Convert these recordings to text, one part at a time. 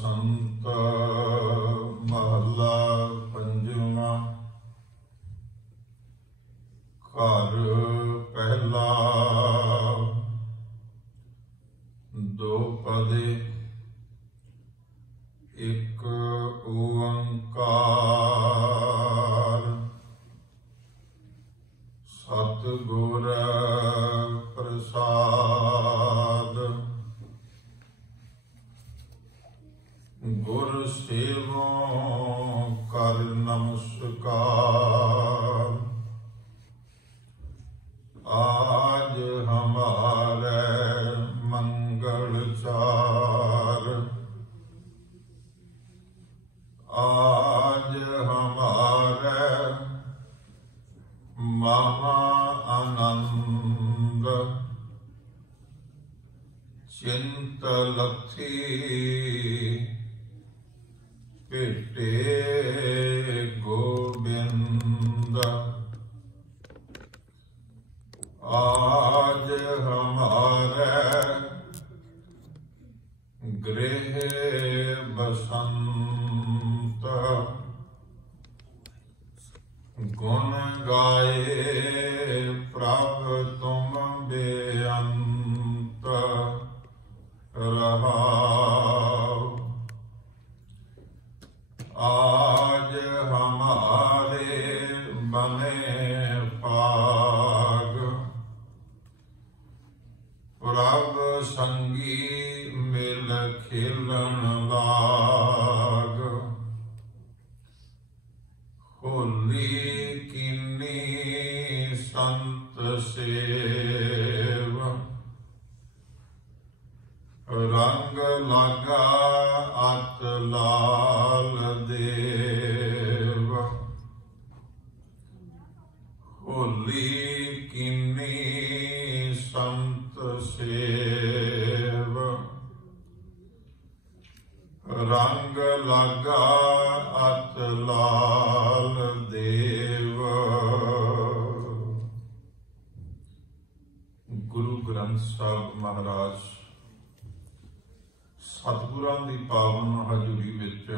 बसंत महला पंजवा। घर पहला दो पदे एक ओंकार। सतगुर प्रसाद गुर सेवों कर नमस्कार। आज हमारे मंगल चार। आज हमारे महा आनंद। चिंत लथी भेटे गोबिंद। आज हमारे गृह बसंत। गुण गाए प्रभ तुम बेअंत रहाओ। आज हमारे बने पाग। प्रभ संगी मिल खेलन लाग। होली कीनी संत सेव। रंग लगा अत लाल देव। होली कीनी संत सेव। रंग लगा अत लाल देव। गुरु ग्रंथ साहिब महाराज सतगुरां दी पावन हजूरी विच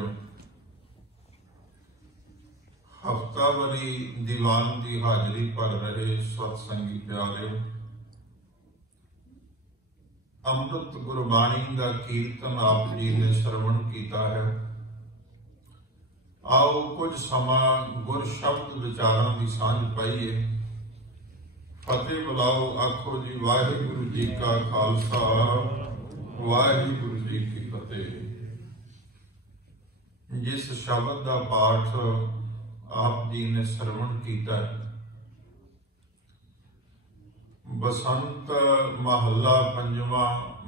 हफ्तावारी दीवान की हाजरी भर रहे सत्संगी प्यारे, अमृत गुरबाणी का कीर्तन आप जी ने श्रवण किया है। आओ कुछ समा गुर शब्द विचारों की सांझ पाइए। फतेह बुलाओ आखो जी वाहिगुरु जी का खालसा वाहिगुरु जी की फतेह। जिस शब्द का पाठ आप जी ने श्रवण किया है, बसंत महला पंजवा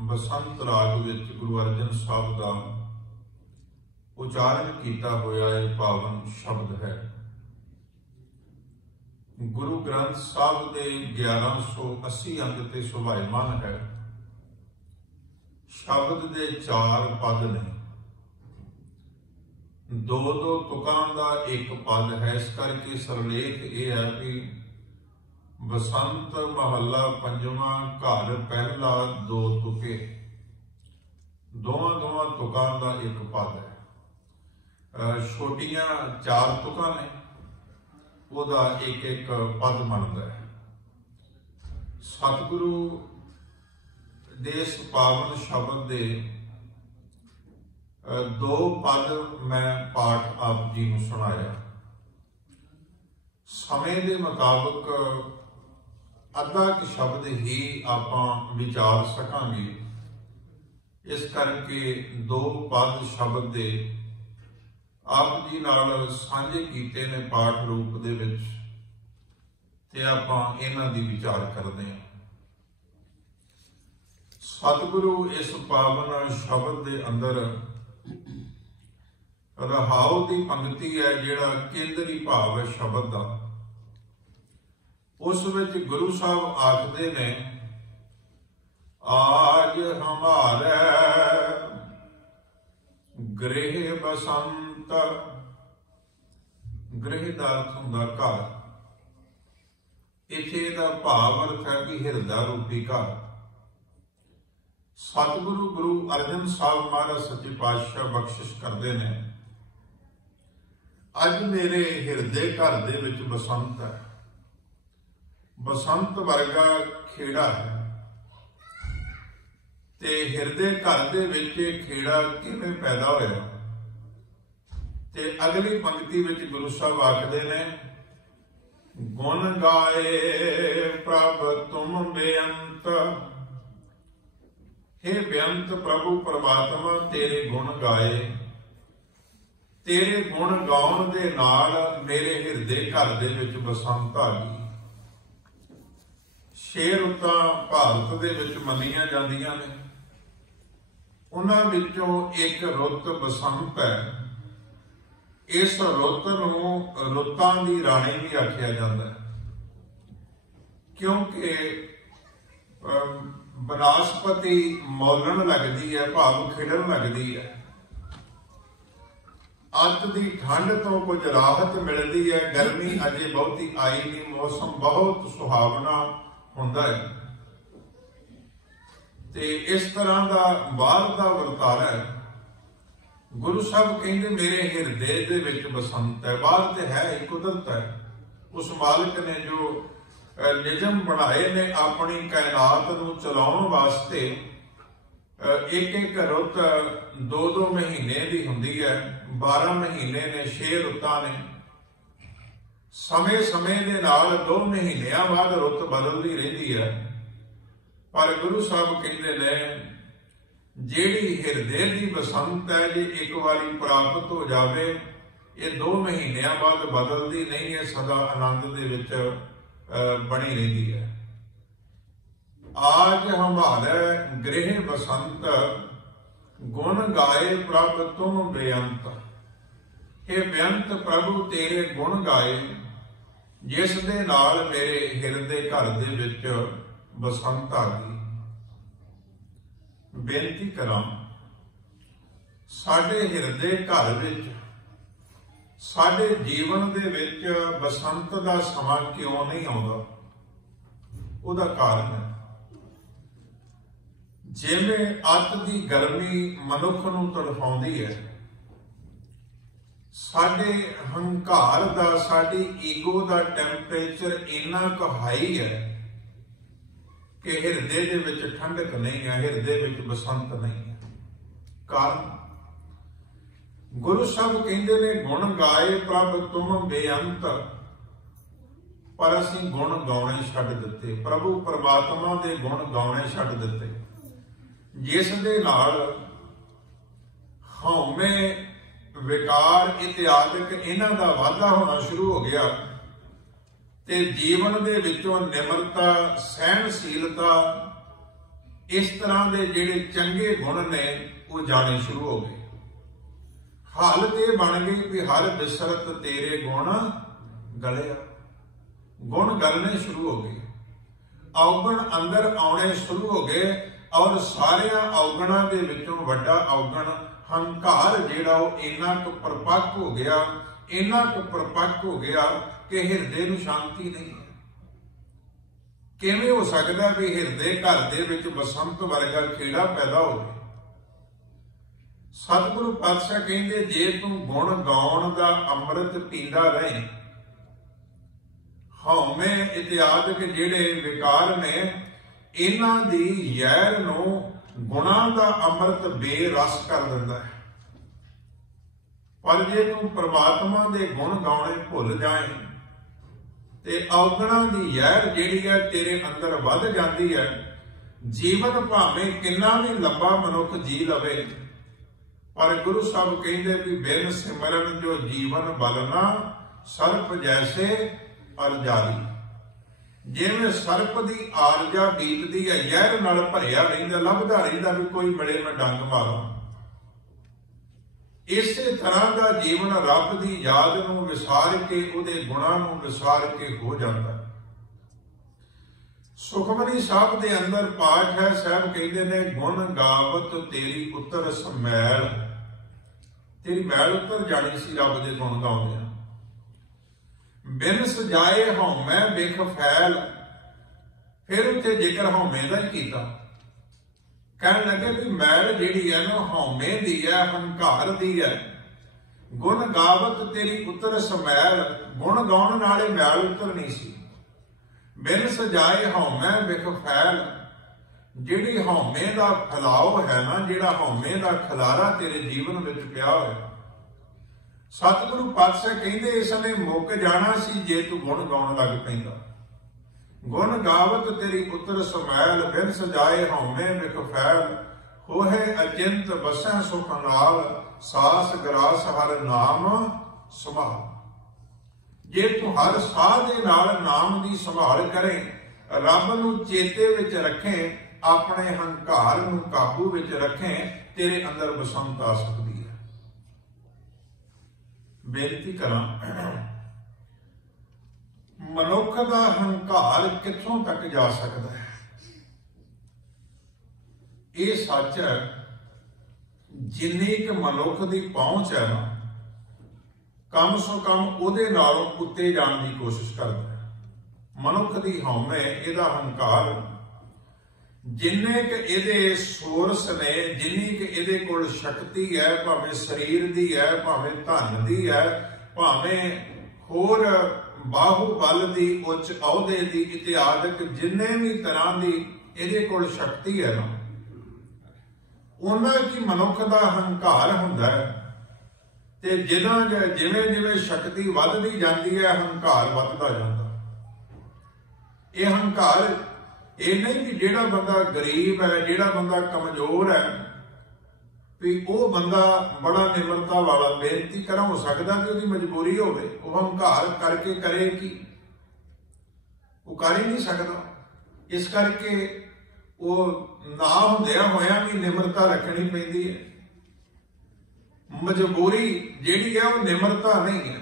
बसंत राग विच गुरु अर्जन साहब का उचारण किया होया यह पावन शब्द है। गुरु ग्रंथ साहब के 1180 अंग ते शोभायमान है। शब्द के 4 पद ने, दो तुकां का एक पद है। इस करके सरलेख यह है कि बसंत महला पंजवा घर पहला दो तुके, दोवां तुकां का एक पद है। छोटियां 4 तुकां ने, ਉਹਦਾ एक एक पद बनता है। सतगुरु देश पावन शब्द दे 2 पद मैं पाठ आप जी को सुनाया। समय के मुताबिक अद्धा क शब्द ही आप विचार सकांगे। इस करके 2 पद शब्द दे आप जी नाल सांझे कीते ने पाठ रूप दे विच, ते आपां इन्हां दी विचार करते हैं। सतगुरु इस पावन शब्द दे अंदर रहाओ की पंक्ति है, जिहड़ा केंद्री भाव है शब्द का। उस विच गुरु साहब आखदे ने, आज हमारे गृह बसंत। गृह का अर्थ हुंदा घर। इत्थे दा भाव अर्थ है कि हिरदा रूपी घर। सतगुरु गुरु अर्जन साहब महाराज सच्चे पातशाह बख्शिश करते हैं, अज मेरे हिरदे घर दे विच बसंत है, बसंत वर्गा खेड़ा है। ते हिरदे घर दे विच खेड़ा किवें पैदा होया? ते अगली पंक्ति विच गुरु साहब आखदे ने, गुण गाए प्रभ तुम बेअंत। हे बेअंत प्रभु परमात्मा, तेरे गुण गाए, तेरे गुण गाउण दे नाल मेरे हिरदे घर दे विच बसंत आ गई। छे रुत्तां भारत दे विच मन्नियां जांदियां ने, उन्हां विचों एक रुत बसंत है। इस रुत नूं रुत्तां दी राणी भी आखिया जांदा है, क्योंकि बनस्पति मौलण लगती है, भाव खिड़न लगती है। अज की ठंड तो कुछ राहत मिलती है, गर्मी अजे बहुती आई नहीं, मौसम बहुत सुहावना हुंदा है। ते इस तरह का बाहर का वरतारा है। गुरु साहब कहते मेरे हिरदे दे विच बसंत है। बाहर तो है ही कुदरत है, उस मालिक ने जो निजम बनाए ने अपनी कायनात नूं चलाउण वास्ते। एक एक रुत 2-2 महीने की हुंदी है, 12 महीने ने, 6 रुत्तां ने। समय समय दे नाल 2 महीनों बाद रुत बदलती रहिंदी है। पर गुरु साहब कहते ने जिहड़ी हिरदे की बसंत है, जे एक बारी प्राप्त हो जाए, ये 2 महीनों बाद बदलती नहीं है, सदा आनंद दे विच बनी रहती है। आज हमारे गृह बसंत, गुण गाए प्रभ तुम बेअंत। हे बेअंत प्रभु, तेरे गुण गाए जिस दे नाल मेरे हिरदे घर दे विच बसंत आ गई। बेनती करां, साडे हिरदे घर विच, साडे जीवन दे विच बसंत दा समां क्यों नहीं आउंदा? उहदा कारण है, जिवें अत दी गर्मी मनुख नूं तड़फाउंदी है, साडे हंकार दा, साडी ईगो दा टैंपरेचर इन्ना क हाई है कि हिरदे दे विच ठंडक नहीं है, हिरदे विच बसंत नहीं है। कारण गुरु साहब कहते ने गुण गाए प्रभ तुम बेअंत, पर असीं गुण गाउणे छड्ड दिते, प्रभु परमात्मा दे गुण गाउणे छड्ड दिते, जिस दे नाल हौमे विकार इत्यादि इन्हां दा वाधा होना शुरू हो गया, ते जीवन दे विचों निमरता, सहनशीलता, इस तरह के जिहड़े चंगे गुण ने वो जाने शुरू हो गए। हालत यह बन गई कि हर बिसरत तेरे गुण गलिया, गुण गलने शुरू हो गए, अवगण अंदर आने शुरू हो गए। और सारिया अवगणा दे विचों वड्डा अवगण हंकार जिहड़ा वो इन्ना क परपक्क हो गया, इन्ना क परपक्क हो गया कि हिरदे नूं शांति नहीं है। किवें हो सकदा भी हिरदे घर दे विच बसंत वर्गा खेड़ा पैदा हो गया? सतगुरु पातशाह कहते जे तू गुण गाउण दा अमृत पींदा रहे, हौमे इत्यादि के जिहड़े विकार ने, इन्हां दी जहर नूं गुणां दा अमृत बेरस कर दिंदा है। पर जे तू परमात्मा दे गुण गाउणे भुल जाए ते अवगुणां दी जहर जिहड़ी है तेरे अंदर वध जाती है। जीवन भावें किन्ना भी लंबा मनुख जी लवे, पर गुरु साहब कहते भी बिन सिमरन जो जीवन बलना, सर्प जैसे अरजारी। जिवें सर्प की आरजा बीतती है, जहर नाल भरिया रहिंदा, लभदा रहिंदा भी कोई मिले मैं डंग मारां। इस तरह का जीवन रब की याद नूं विसार के, उहदे गुणां नूं विसार के हो जाता है। सुखमनी साहब के अंदर पाठ है, साहब कहते ने गुण गावत तेरी उतर समैल, तेरी मैल उतर जानी सी रब के गुण गाउंदे। बिन सजाए हौमै बिख फैल, फिर उत्थे जिक्र हौमे का ही कीता। कहन लगे भी मैल जिहड़ी है ना हौमे दी है, हंकार दी है। गुण गावत तेरी उतर समैल, गुण गाउण नाले मैल उतरनी सी। बिन सजाए हौमे विख फैल, जिहड़ी हौमे दा फैलाव है ना, जिहड़ा हौमे दा खलारा तेरे जीवन विच पिया होया। सतगुरु पातशाह कहंदे इसने मुक जाना सी जे तू गुण गाउण लग पैंदा। गुण गावत तेरी उतर समैल, बिन सजाए हौमे विख फैल, होहे अचिंत बसै सुख नाल, सास ग्रास हर नाम संभाल। जे तू हर साह दे नाल नाम दी संभाल करे, रब नूं चेते विच रखे, अपने हंकार नूं काबू विच रखे, तेरे अंदर बसंत आ सकदी है। बेनती करां, मनुख का हंकार कित्थों तक जा सकता है? ये सच है, जिन्नी क मनुख की पहुंच है ना, कम सो कम उहदे नालों उत्ते जाण की कोशिश करता है। मनुख की हौमे, इहदा हंकार, जिन्ने क इहदे सोर्स ने, जिन्नी क इहदे कोल शक्ति है, भावें शरीर दी है, भावें धन दी है, भावें होर बाहुबल दी, उच्च अहुदे दी, इतिहासक जिन्ने भी तरह की इहदे कोल शक्ति है ना, उन्हां की मनुख का हंकार हुंदा है। ते जिवें जिवें शक्ति वधदी जाती है, हंकार वधदा जांदा। ये हंकार ये नहीं कि जिहड़ा बंदा गरीब है, जिहड़ा बंदा कमजोर है, भी वो बंदा बड़ा निमरता वाला, बेनती करा हो सकता कि उसकी मजबूरी होवे, वो हंकार करके करे कि वो कर ही नहीं सकता। इस करके वो ना हुंदिया होया भी निमरता रखनी पैंदी है। मजबूरी जिहड़ी है वो निमरता नहीं है,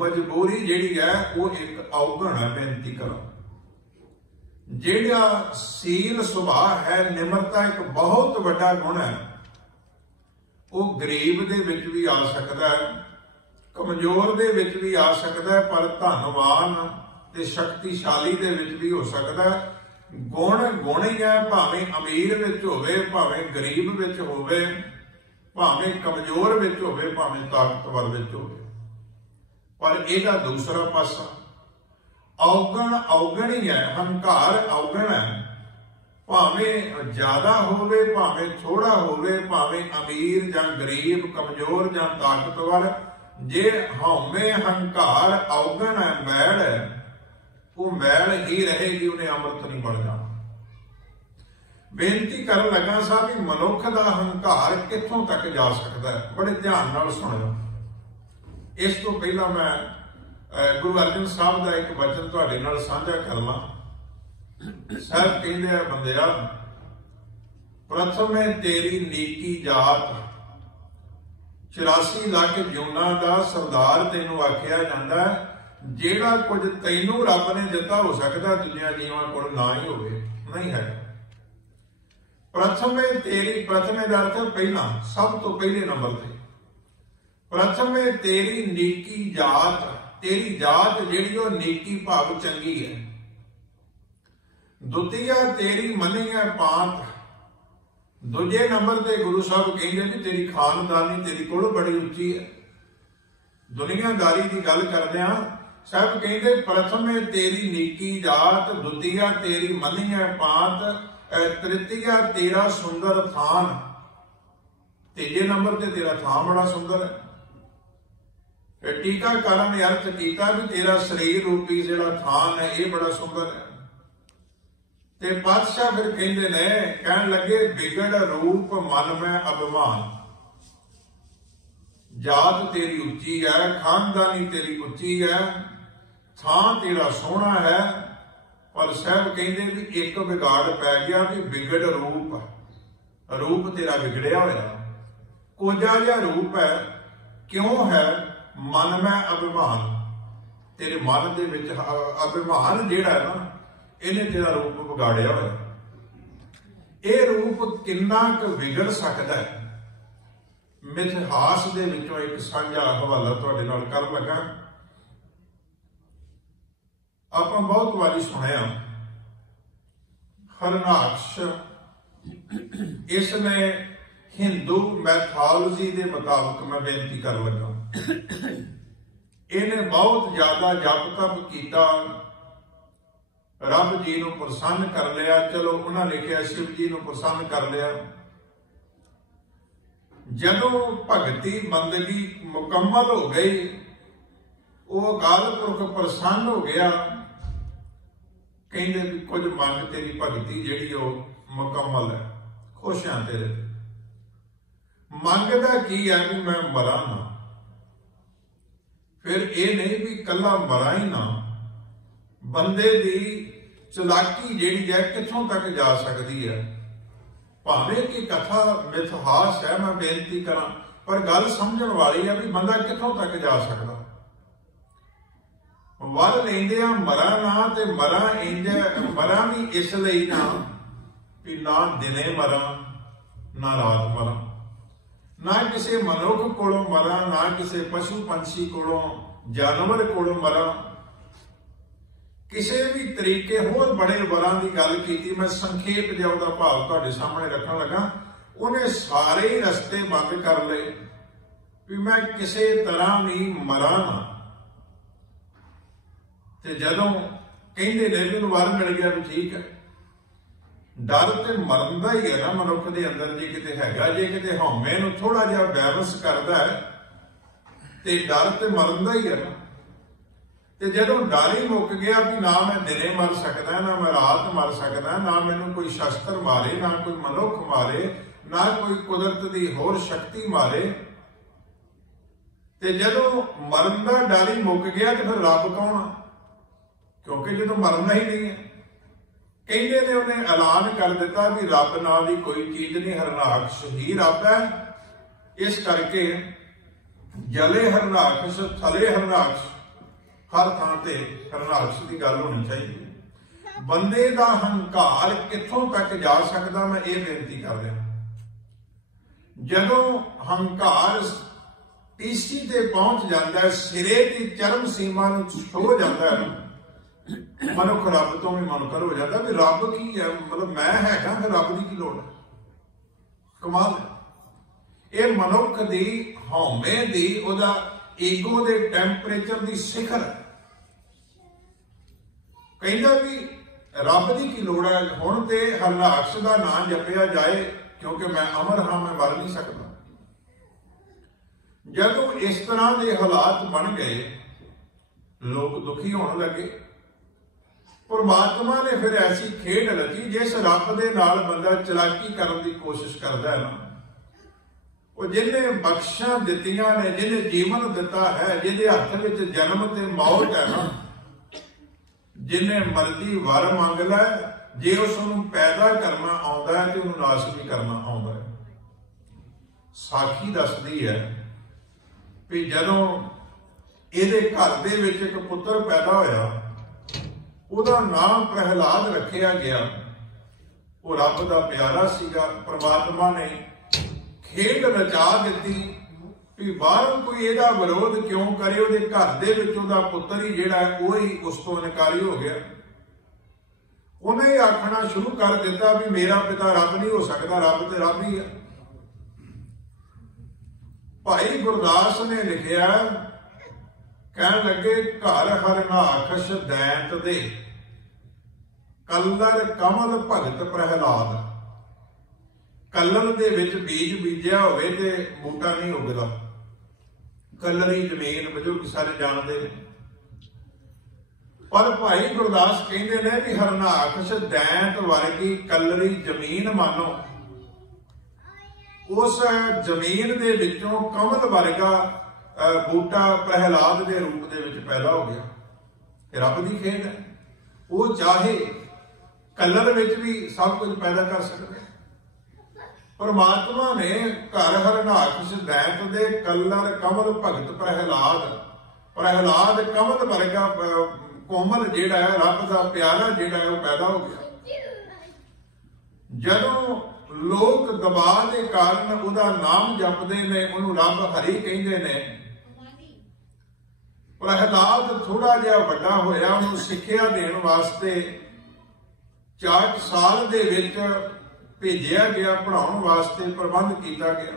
मजबूरी जिहड़ी है वो एक अवगुण है। बेनती करो, जिहड़ा सील सुभाव है, निमरता एक बहुत बड़ा गुण है। वो गरीब दे विच भी आ सकता है, कमजोर दे विच भी आ सकता है, पर धनवान ते शक्तिशाली दे विच भी हो सकता है। गुण गुण ही है, भावें अमीर विच होवे, भावें गरीब विच होवे, भावें कमजोर विच होवे, भावें ताकतवर विच होवे। पर इहदा दूसरा पासा अवगण अवगण ही है, हंकार अवगण है। भावें ज्यादा होवे, भावें थोड़ा होवे, भावें अमीर जां गरीब, कमजोर जां ताकतवर, जे हौमे हंकार अवगण है, मैल है, वो मैल ही रहेगी, उन्हें अमृत नहीं बढ़ जाना। बेनती कर लगा सा भी मनुख का हंकार कित्थों तक जा सकता है। बड़े ध्यान नाल सुनियो। इस तो पहला मैं गुरु अर्जन साहब का एक वचन तुहाडे नाल साझा करना। साहब कहंदे आ, बंदिया प्रथम है तेरी नीकी जात, 84 लाख जूना का सरदार तेनों आखिया जाता है। जेड़ा कुछ तैनू रब ने दिता हो सकता दुनिया जीवां कोल ना ही होवे, नहीं है। प्रथम है तेरी, प्रथम का अर्थ पहला, सब तो पहले नंबर पे। प्रथम है तेरी नीकी जात, तेरी जात जिहड़ी वो नीकी भाव चंगी है। दुतिया तेरी मनी है पांत, दूजे नंबर ते गुरु साहब कहते भी तेरी खानदानी तेरी कोल बड़ी उच्ची है। दुनियादारी की गल करदे साहब कहते प्रथम है तेरी नीकी जात, दुतिया तेरी मनी है पांत, तृतीया तेरा सुंदर थान, तीजे नंबर ते तेरा थान बड़ा सुंदर है। फिर टीकाकारां ने अर्थ किया भी तेरा शरीर रूपी जिहड़ा थान है ये बड़ा सुंदर है। ते पातशाह फिर कहंदे ने, कहन लगे बिगड़ रूप मन में अभिमान, जात तेरी उच्ची है, खानदानी तेरी उच्ची है, थान तेरा सोहना है, पर साहब कहंदे भी एक बिगाड़ पै गया भी बिगड़ रूप, रूप तेरा बिगड़िया होया, कोजा जिहा रूप है। क्यों है? मन में अभिमान, तेरे मन दे विच अभिमान जिहड़ा है ना, इन्हें तेरा रूप बिगाड़िया होया। ये रूप किन्ना क बिगड़ सकता है, मिथिहास दे विचों एक साझा हवाला तुहाडे नाल कर लगा। आपां बहुत वारी सुनिया हरनाक्ष इसने हिंदू मैथोलॉजी के मुताबिक मैं बेनती कर लगा, इन्हें बहुत ज्यादा जप तप किया, रब जी को प्रसन्न कर लिया। चलो उन्हें लिखा शिव जी को प्रसन्न कर लिया। जदों भगती बंदगी मुकम्मल हो गई, वो अकाल पुरख प्रसन्न हो गया। कहते भी कुछ मंग, तेरी भगती जिहड़ी वो मुकम्मल है, खुश हाँ तेरे ते। मंगदा की है भी मैं मरा ना। फिर ये नहीं भी कला मरा ही ना, बंदे दी चलाकी जिहड़ी है कित्थों तक जा सकती है। भावें कि कथा मिथहास है, मैं बेनती करा, पर गल समझण वाली है भी बंदा कित्थों तक जा सकता। वल लेंदे आ मरा ना, ते मरा इंज मरा भी इसलिए ना भी ना दिने मरा ना रात मरा, ना किसी मनुख कोलों मरा, ना किसी पशु पंछी कोलों जानवर कोलों मरा। किसी भी तरीके होर बड़े वरां की गल की, मैं संखेप जिहा उहदा भाव तुहाडे सामने रखण लगा। उन्हें सारे ही रस्ते बंद कर ले भी मैं किसी तरह भी मरा ना। ते जदों कहंदे ने मैनूं वर मिल गया भी ठीक है, डर तो मरन का ही है ना मनुख के अंदर, जे किते हैगा, जे किते हौमे नूं थोड़ा जिहा बैलेंस करदा है ते डर तो मरन का ही है ना। ते जदों डर ही मुक गया भी ना मैं दिने मर सकदा, ना मैं रात मर सकदा, ना मैनूं कोई शस्त्र मारे, ना कोई मनुख मारे, ना कोई कुदरत की होर शक्ति मारे, ते जदों मरन का डर ही मुक गया तो फिर रब कौन? क्योंकि जदों मरना ही नहीं है। कहते ने उन्हें ऐलान कर दिता भी रब नाल दी कोई चीज नहीं, हरनाकश ही रब है। इस करके जले हरनाकश थले हरनाकश, हर थां ते हरनाकश की गल होनी चाहिए। बंदे का हंकार कित्थों तक जा सकता, मैं ये बेनती कर रहा। जदों हंकार टीसी ते पहुंच जाता है, सिरे की चरम सीमा छो जाता है, मनुख रब तो भी मुनकर हो जाता भी रब की है, मतलब मैं हैगा फिर रब की की लोड़ है। कमाल है। ये मनुख दी हौमे दी ओदा ईगो दे टैंपरेचर दी शिखर है। कहंदा भी रब दी की लोड़ है। हुण ते हरनाकश दा नाम जपिया जाए क्योंकि मैं अमर हाँ, मैं मर नहीं सकता। जदों इस तरह के हालात बन गए, लोग दुखी होने लगे। परमात्मा ने फिर ऐसी खेड रची, जिस रब दे नाल बंदा चलाकी करने की कोशिश करता है ना, वो जिन्हें बख्शा दित्तियां ने, जिन्हें जीवन दिता है, जिहदे हत्थ विच जन्म ते मौत है ना, जिन्हें मर्जी वर मंग लै, जे उसनूं पैदा करना आउंदा है ते उहनूं नाश भी करना आउंदा है। साखी दसदी है भी जदों इहदे घर दे विच एक पुत्र पैदा होया, ਉਹਦਾ नाम प्रहलाद रखिया गया। वो रब का प्यारा सीगा। परमात्मा ने खेड रचा दी भी बाहरों कोई ਇਹਦਾ विरोध क्यों करे, ਉਹਦੇ घर ਦੇ ਵਿੱਚ ਉਹਦਾ पुत्र ही ਜਿਹੜਾ है वो ही उस तो इनकारी हो गया। उन्हें आखना शुरू कर दिता भी मेरा पिता रब नहीं हो सकता, रब तो रब ही है। भाई गुरदास ने लिखिया, कहन लगे घर हरनाकश दैंत दे, कलर कमल भगत प्रहलाद। कलर दे विच बीज बीजिया होवे ते बूटा नहीं उगदा। कलरी जमीन बजुर्ग सारे जानते हैं। पर भाई गुरदास कहते ने भी हरनाकश दैंत वर्गी कलरी जमीन मानो, उस जमीन दे विचों कमल वर्गा बूटा प्रहलाद के रूप के पैदा हो गया। रब की खेड है। वो चाहे कलर विच भी सब कुछ पैदा कर सकते। परमात्मा ने घर हरनाकश दैंत दे कलर कमल भगत प्रहलाद, प्रहलाद कमल वर्गा कोमल जिहड़ा है, रब का प्यारा जिहड़ा है, वो पैदा हो गया। जदों लोग दबाव के कारण उसका नाम जपते ने, उन्होंने रब हरि कहते ने। प्रहलाद थोड़ा जिहा वड्डा होया, उन्होंने सिक्ख्या देण वास्ते 4 साल दे विच भेजिया गया, पढ़ाउण वास्ते प्रबंध किया गया।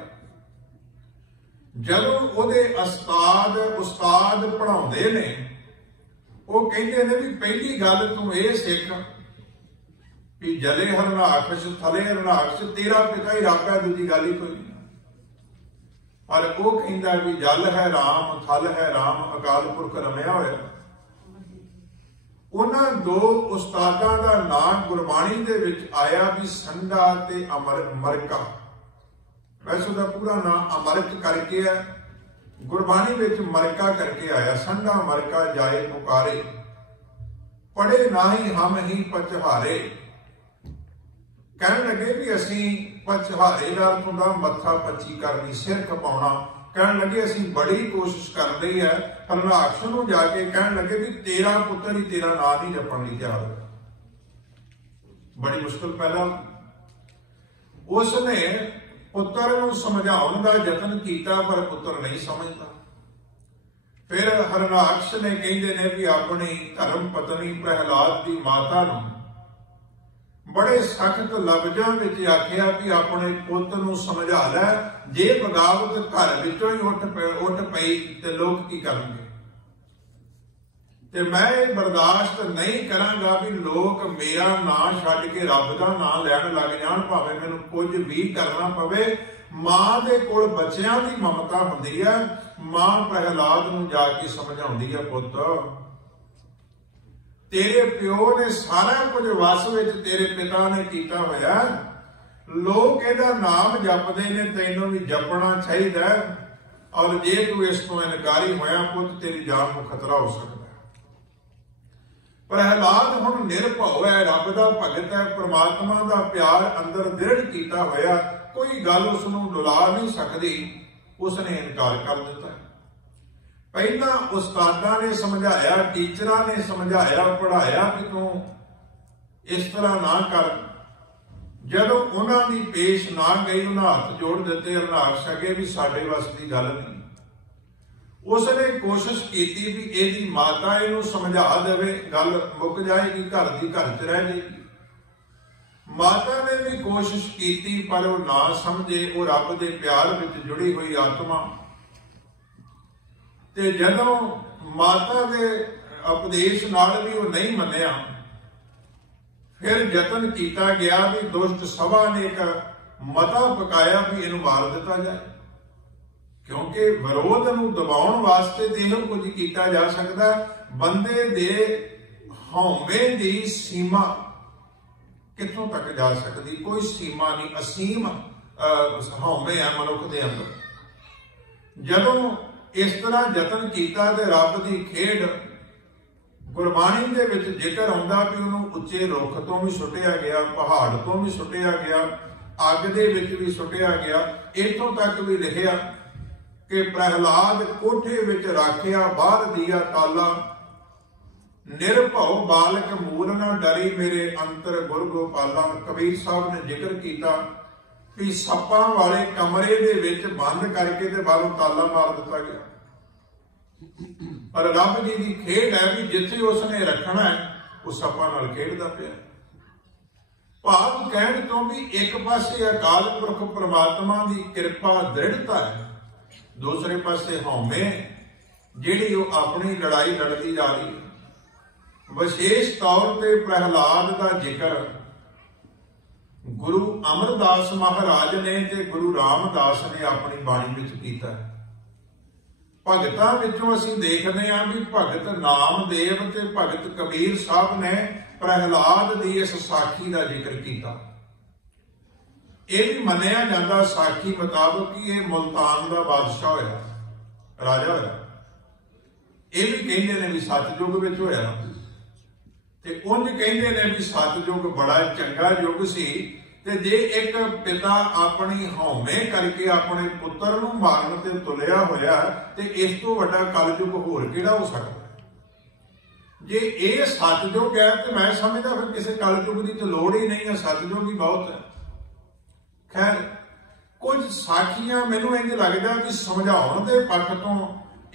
जदों उहदे उस्ताद पढ़ाउंदे ने, वो कहते ने भी पहली गल तू ये सिख भी जले हरनाखश थले हरनाखश तेरा पिता ही रब है, दूजी गल ही कोई नहीं। पर वो कहता भी जल है राम, थल है राम, अकाल पुरख रमिया होया। उन्हां दो उस्तादां दा नाम गुरबाणी दे विच आया भी संडा ते मरका। वैसे उसका पूरा नाम अमृत करके है, गुरबाणी विच मरका करके आया। संडा मरका जाए पुकारे, पढ़े नाही हम ही पचहारे। कहने लगे भी असी पचहारे का अर्थ होंदा मत्था पच्ची करनी, सिर खपाउणा। कहने लगे असी बड़ी कोशिश कर रही है, हरनाक्ष नूं जाके कहने लगे भी तेरा पुत्र ही तेरा नाम नहीं जपण लई तैयार है। बड़ी मुश्किल पैदा। उसने पुत्र नूं समझाउण दा यतन कीता, पर पुत्र नहीं समझदा। फिर हरनाक्ष ने कहंदे ने भी अपनी धर्म पत्नी प्रहलाद की माता नूं बड़े सख्त लफ्जां विच आखिया भी अपने पुत नूं समझा लै, जे बगावत घर विचों ही उठ पई ते लोग की करनगे। ते मैं बर्दाश्त नहीं करांगा भी लोग मेरा नाम छड्ड के रब दा नाम लैण लग जाण, भावें मैनूं कुछ भी करना पवे। मां दे कोल बच्चियां दी ममता हुंदी है। मां प्रहलाद नूं जाके समझाउंदी है, पुत तेरे प्यो ने सारा कुछ वस विच तेरे पिता ने कीता होया, लोग इहदा नाम जपदे ने, तैनूं भी जपना चाहिए। और जे तू इस तो इनकारी होया पुत, तेरी जान को खतरा हो सकता है। प्रहलाद हुण निरभव है, रब दा भगत है, परमात्मा दा प्यार अंदर दृढ़ कीता होया, कोई गल उसनूं डुला नहीं सकदी। उसने इनकार कर दिता। पहला उस्तादा ने समझाया, टीचर ने समझाया, पढ़ाया कि तू इस तरह ना कर। जदों उन्हां दी पेश ना गई, उन्हें हाथ जोड़ दिते। हरनाक्ष अगे भी साडे वस की गल नहीं। उसने कोशिश की भी एदी माता इनू समझा देवे, गल मुक जाएगी, घर की घर च रह जाएगी। माता ने भी कोशिश की, पर वो ना समझे। वो रब के प्यार विच जुड़ी हुई आत्मा। ते जदों माता के उपदेश नाल भी वो नहीं मन्निया, फिर यतन किया गया भी दुष्ट सभा ने एक मता पकाया भी इनू मार दिता जाए, क्योंकि विरोध नूं दबाउण वास्ते ते इहो कुछ किया जा सकता। बंदे दे हौमे दी सीमा कित्थों तक जा सकती, कोई सीमा नहीं, असीम हौमे है मनुख दे अंदर। जदों इस तरह यतन किया ते रब की खेड गुरबाणी दे विच जिक्र आउंदा भी उन्होंने उच्चे रुख तो भी सुटिया गया, पहाड़ तो भी सुटिया गया, अग दे विच भी सुटिया गया। इथों तक भी लिखिया कि प्रहलाद कोठे विच राखिया, बाहर दिया ताला, निरभव बालक मूल न डरी, मेरे अंतर गुर गोपाला। कबीर साहब ने जिक्र किया कि सप्पां वाले कमरे दे विच बंद करके ते बाहरों ताला मार दिता गया। पर रब जी की खेड है भी जिथे उसने रखना है, वो सप्पां नाल खेडदा पिया। भाव कहण तो भी एक पासे अकाल पुरख परमात्मा की कृपा दृढ़ता है, दूसरे पासे हौमे जिहड़ी वो अपनी लड़ाई लड़ती जा रही है। विशेष तौर पर प्रहलाद का जिक्र गुरु अमरदास महाराज ने ते गुरु रामदास ने अपनी बाणी विच कीता है। भगतां विचों असीं देखने हैं भी भगत नामदेव ते भगत कबीर साहब ने प्रहलाद की इस साखी का जिक्र किया। यह भी मन्निया जाता साखी मुताबक कि यह मुल्तान का बादशाह होया, राजा होया। यह भी कहते हैं भी सतयुग विच होया, ते उंज कहते हैं भी सतयुग बड़ा चंगा युग सी। ते जे एक पिता अपनी हौमे करके अपने पुत्र नूं मारन ते तुलिया होया, ते इस तो वड्डा कलयुग होर किहड़ा हो सकता है। जे ये सतयुग है तो मैं समझदा फिर किसी कलयुग की तो लोड़ ही नहीं है, सतयुग ही बहुत है। खैर कुछ साखियां मैनूं इंज लगदा कि समझाउण दे पक्ष तो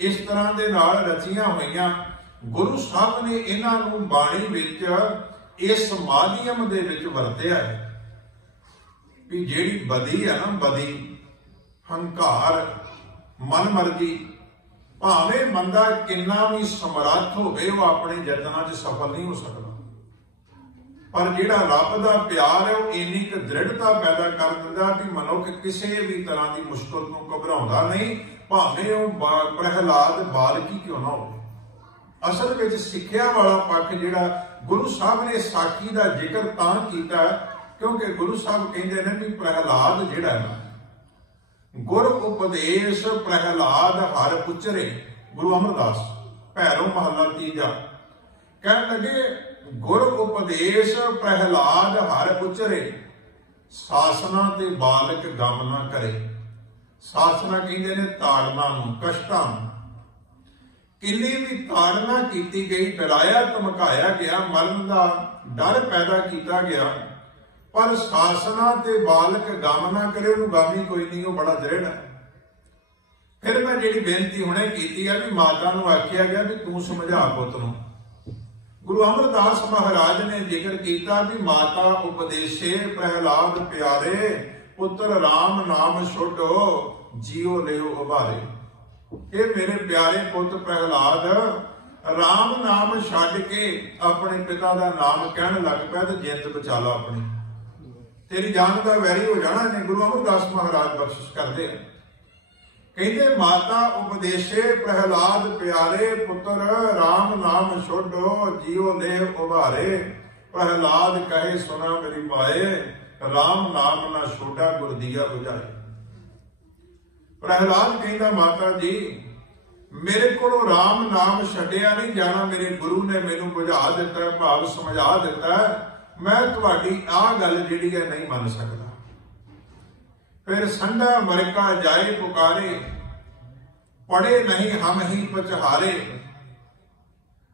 इस तरह दे नाल रचियां होईयां। गुरु साहब ने इन्हां नूं बाणी विच इस माध्यम दे विच वरतिया है। भी ਜਿਹੜੀ बदी है ना, बदी हंकार मन मर्जी, भावें बंदा किन्ना भी समर्थ होवे वो अपने यत्नां च सफल नहीं हो सकता, पर जिहड़ा रब दा प्यार है वो इन्नी क दृढ़ता पैदा कर दिंदा कि मनुख किसी भी तरह की मुश्किल तो घबराउंदा नहीं, भावें वो प्रहलाद बालकी क्यों ना हो। असल में सिक्ख्या वाला पक्ष जिहड़ा गुरु साहब ने साखी का जिक्र तां कीता क्योंकि गुरु साहब कहते हैं कि प्रहलाद जिहड़ा है गुर उपदेश प्रहलाद हर उचरे, गुरु अमरदास भैरों महला तीजा कह लगे गुर उपदेश प्रहलाद हर उचरे, सासना ते बालक गम ना करे। सासना कहते ने ताड़ना नूं, कष्टां नूं, किन्नी भी ताड़ना की गई, डराया धमकाया गया, मरण का डर पैदा किया गया, पर सासना ते बालक गम ना करे, उन्होंने गम ही कोई नहीं, वो बड़ा दृढ़ है। फिर मैं जी बेनती हुणे की है भी माता नूं आख्या गया भी तू समझा पुत नूं। गुरु अमरदास महाराज ने जिक्र किया भी माता उपदेशे प्रहलाद प्यारे, पुत्र राम नाम छुडो जियो लियो उबारे। ये मेरे प्यारे पुत्र प्रहलाद राम नाम छड्ड के अपने पिता का नाम कहन लग पाया तो जिंद बचा ला अपनी, तेरी जान का वैरी हो जाना ने। गुरु अमरदास महाराज बख्शिश करते हैं, कहते माता उपदेशे प्रहलाद प्यारे, पुत्र राम नाम छोड़ो जियो ले उभारे। प्रहलाद कहे सुना मेरी माए, राम नाम ना छोड़ा गुर दिया बुझाए। प्रहलाद कहता माता जी मेरे को राम नाम छड्डिया नहीं जाना, मेरे गुरु ने मैनू बुझा दिता, भाव समझा दिता, मैं तुहाडी आ गल जिहड़ी है नहीं मन सकता। फिर संडा मरका जाए पुकारे, पढ़े नहीं हम ही पचहारे।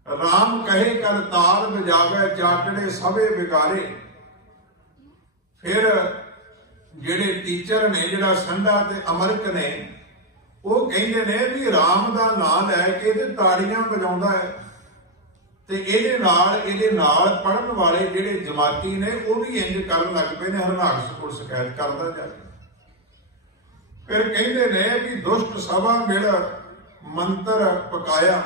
राम कहे कर ताल बजावे, चाटड़े सभे बिगारे। फिर ਜਿਹੜੇ टीचर ने ਜਿਹੜਾ संडा ते अमरक ने वो कहते ने भी राम का नाम लैके ते ताड़ियां बजाउंदा है, ते ਇਹਦੇ ਨਾਲ पढ़न वाले ਜਿਹੜੇ जमाती ने वो भी इंज करन लग पे ने, हरनाकस कोल शिकायत करदा जाके। फिर कहते ने भी दुष्ट सभा मिल मंत्र पकाया,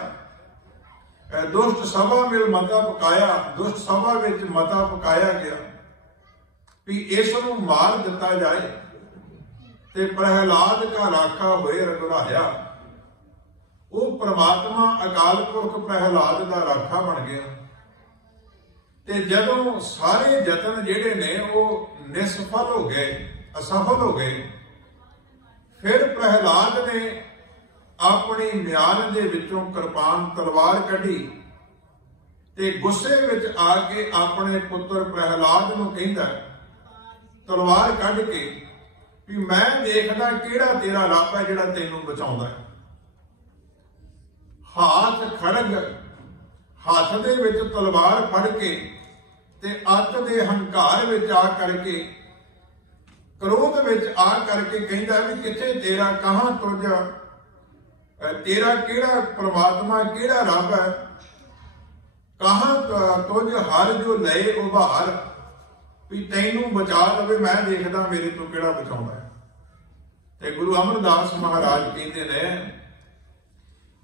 दुष्ट सभा मिल मता पकाया, दुष्ट सभा विच मता पकाया गया भी इसनूं मार दिता जाए ते प्रहलाद का राखा होए रघुराया। वो परमात्मा अकाल पुरख प्रहलाद का राखा बन गया। ते जदों सारे यतन जिहड़े ने वो निसफल हो गए, असफल हो गए, फिर प्रहलाद ने अपनी म्यान दे विचों कृपान तलवार कढ़ी ते गुस्से विच आके अपने पुत्र प्रहलाद नूं कहंदा तलवार कढ़ के भी मैं देखदा किहड़ा तेरा रब है जिहड़ा तैनूं बचाउंदा है। हाथ खड़ग हाथ दे विच तलवार फड़ के ते अत दे हंकार विच आ करके क्रोध विच आ करके कहंदा भी किथे तेरा कहां तुझ, तेरा किहड़ा परमात्मा किहड़ा रब है, कहां तुझ हर जो लए उभार भी तैनू बचा लवे, मैं देखदा मेरे तो किहड़ा बचाउंदा है। ते गुरु अमरदास महाराज कहते ने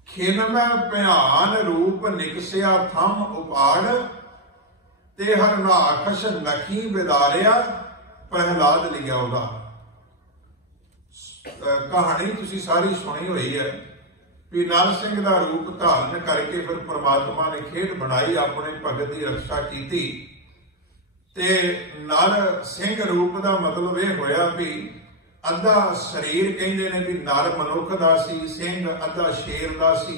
खिन मैं भयान रूप निकसिया थम उपाड़, ते हरनाखश नखी बिदारिया प्रहलाद लिया उदा। कहानी तुसी सारी सुनी हुई है भी नर सिंह का रूप धारण करके फिर परमात्मा ने खेड बनाई, अपने भगत की रक्षा की। ते नर सिंह रूप का मतलब यह होया भी अद्धा शरीर कहते ने भी नर मनुख का सी, सिंह अद्धा शेर का सी।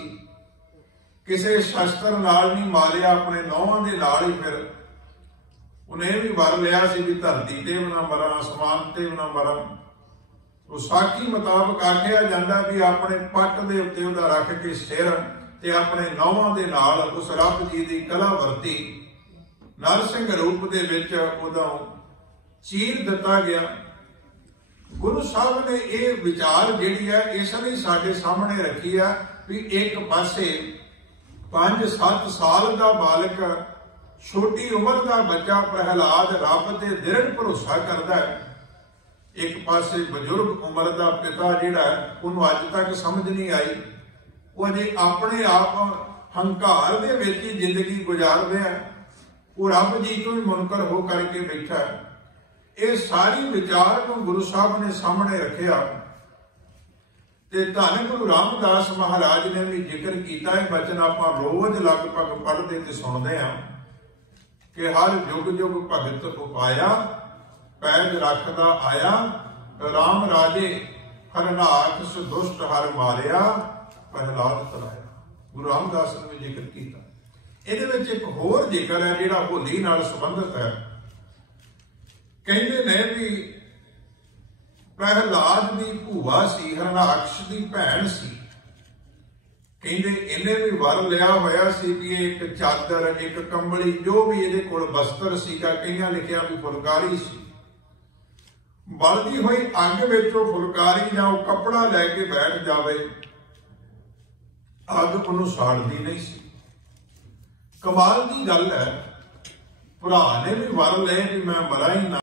किसी शस्त्र नाल नहीं मारिया, अपने नौहां दे नाल ही फिर उन्हें भी वर लिया सी भी धरती ते भी ना मरा, आसमान ते भी ना मरा। तो साखी मुताबक आखिया जाता भी अपने पट दे उत्ते उहदा रख के सिर ते अपने नौहां दे नाल उस रब जी की कला वरती, नरसिंह रूप दे विच उदों चीर दिता गया। गुरु साहब ने यह विचार जिहड़ी है इसलिए साडे सामने रखी है भी एक पासे 5-7 साल का बालक, छोटी उम्र का बच्चा प्रहलाद रब ते दृढ़ भरोसा करता है एक पासे बजुर्ग उम्र का पिता जिहड़ा उन्होंने अज तक समझ नहीं आई, वो अजे अपने आप हंकार दे विच ही जिंदगी गुजार रहा है, वो रब जी तो भी मुनकर हो करके बैठा है। ये सारी विचार को गुरु साहब ने सामने रखा ते धन गुरु रामदास महाराज ने भी जिक्र किया है। बचन आप रोज लगभग पढ़ते ते सुनते हैं कि हर युग युग भगत उपाया पैज रखदा आया, राम राजे हरनाथ सुदुष्ट हर मारिया प्रहलाद तराया। गुरु रामदास ने भी जिक्र किया। ਇਹਦੇ ਵਿੱਚ एक होर जिक्र है जिहड़ा होली नाल संबंधित है। कहते ने भी प्रहलाद की भूआ सी, हरनाक्ष की भैन सी, कहते इन्हें भी वर लिया होया सी भी एक चादर एक कंबली जो भी ये कोल वस्त्र सीगा, कईयां लिखिया भी फुलकारी सी, बलदी हुई अग विचों फुलकारी जां कपड़ा लैके बैठ जावे, अग उन्होंने साड़दी नहीं सी। कमाल की गल है, भरा ने भी वर ले भी मैं मरा ही ना।